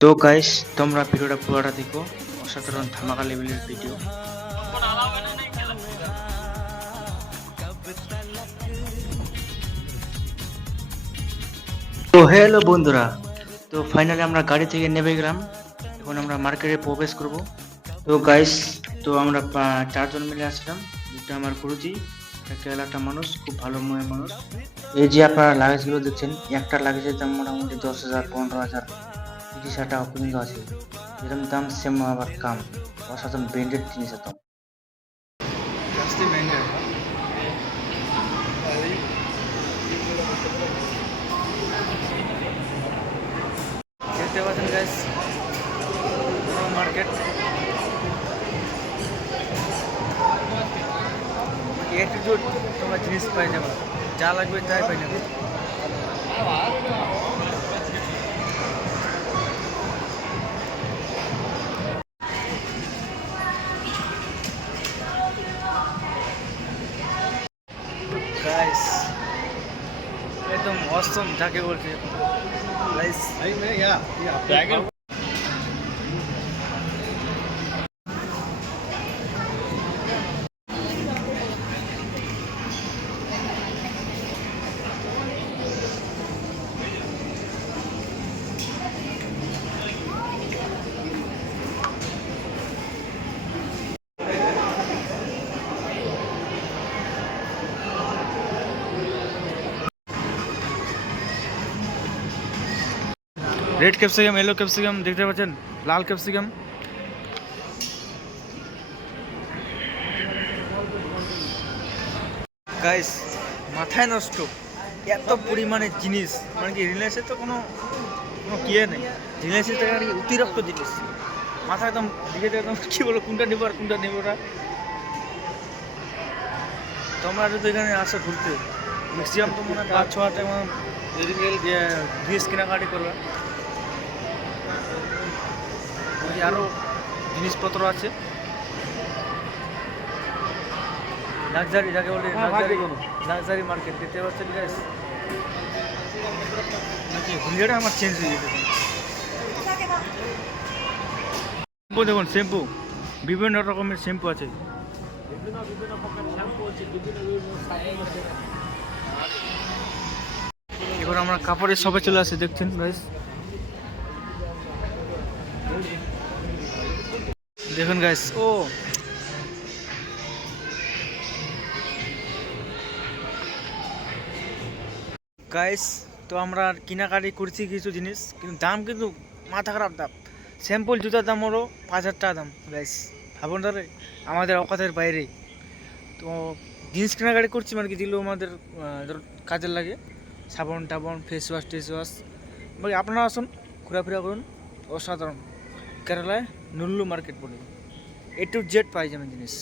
তো গাইস, তোমরা ভিডিওটা পুরোটা দেখো। অসাধারণ ধামাকা লেভেলের ভিডিও। তো হ্যালো বন্ধুরা, তো ফাইনালি আমরা গাড়ি থেকে নেমে গেলাম। এখন আমরা মার্কেটে প্রবেশ করব। তো গাইস, তো আমরা চারজন মিলে আসলাম। এটা আমার গুরুজি, একটা কেরালাটা মানুষ, খুব ভালো মনের মানুষ। এই যে আপনারা লাগেজগুলো দেখছেন, একটা লাগেজের দাম মোটামুটি 10,000, 15,000, 30,000 টাকা পর্যন্ত আছে। এরকম দাম সেম আবার কাম, অসাধারণ ব্র্যান্ডেড জিনিসের দাম। দেখতে পাচ্ছেন গাইস, মার্কেট এটুড তোমরা জিনিস পাই যাবে, যা লাগবে তাই পাই যাবে। গাইস একদম অসম যাকে বলছে guys. Red capsicum, yellow capsicum দেখতে পাচ্ছেন, লাল ক্যাপসিকাম। গাইস মাথায় নষ্ট, এত পরিমাণে জিনিস, মানে কি রিলায়েন্সের তো কোনো কোনো কিয়ে নেই। রিলায়েন্সের থেকে আর কি অতিরিক্ত জিনিস, মাথা একদম দিকে একদম কী বলো, কোনটা নেবো আর কোনটা নেবো না। তোমরা যদি এখানে আসো ঘুরতে, ম্যাক্সিমাম তো মনে হয় 5-6 টাকা যে ড্রেস কেনাকাটি করবে। আরও জিনিসপত্র আছে, লাক্সারি যাকে বলে, লাক্সারি মার্কেট দেখতে পাচ্ছেন গাইস। নাকি ভিডিওটা আমার চেঞ্জ হয়ে গেছে। শ্যাম্পু দেখুন, শ্যাম্পু বিভিন্ন রকমের শ্যাম্পু আছে। এবার আমরা কাপড়ের শপে চলে আসি, দেখছেন গাইস। দেখুন গাইস, ও গাইস, তো আমরা কেনাকাটি করছি কিছু জিনিস, কিন্তু দাম কিন্তু মাথা খারাপ দাম। স্যাম্পল জুতার দাম হলো 5,000 টাকা দাম গাইস, ভাবুন তাহলে, আমাদের অকাতের বাইরে। তো জিনিস কেনাকাটি করছি, মানে কি যেগুলো আমাদের কাজের লাগে, সাবান টাবন, ফেস ওয়াশ টেস ওয়াশ। বাকি আপনারা আসুন, ঘোরাফেরা করুন, অসাধারণ। কেরালায় নুল্লু मार्केट बोले, A to Z पाई जाए जिनिस।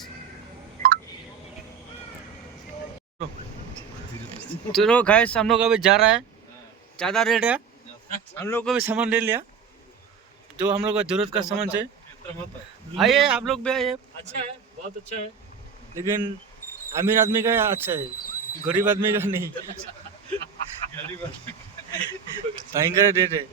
चलो गाइस, हम लोग अभी जा रहा है, ज़्यादा रेट है। हम लोग को भी सामान ले लिया, जो हम लोग का जरूरत का सामान चाहिए। आइए आप लोग भी आइए। अच्छा है, बहुत अच्छा है, लेकिन अमीर आदमी का अच्छा है, गरीब आदमी का नहीं। भयंकर रेट है।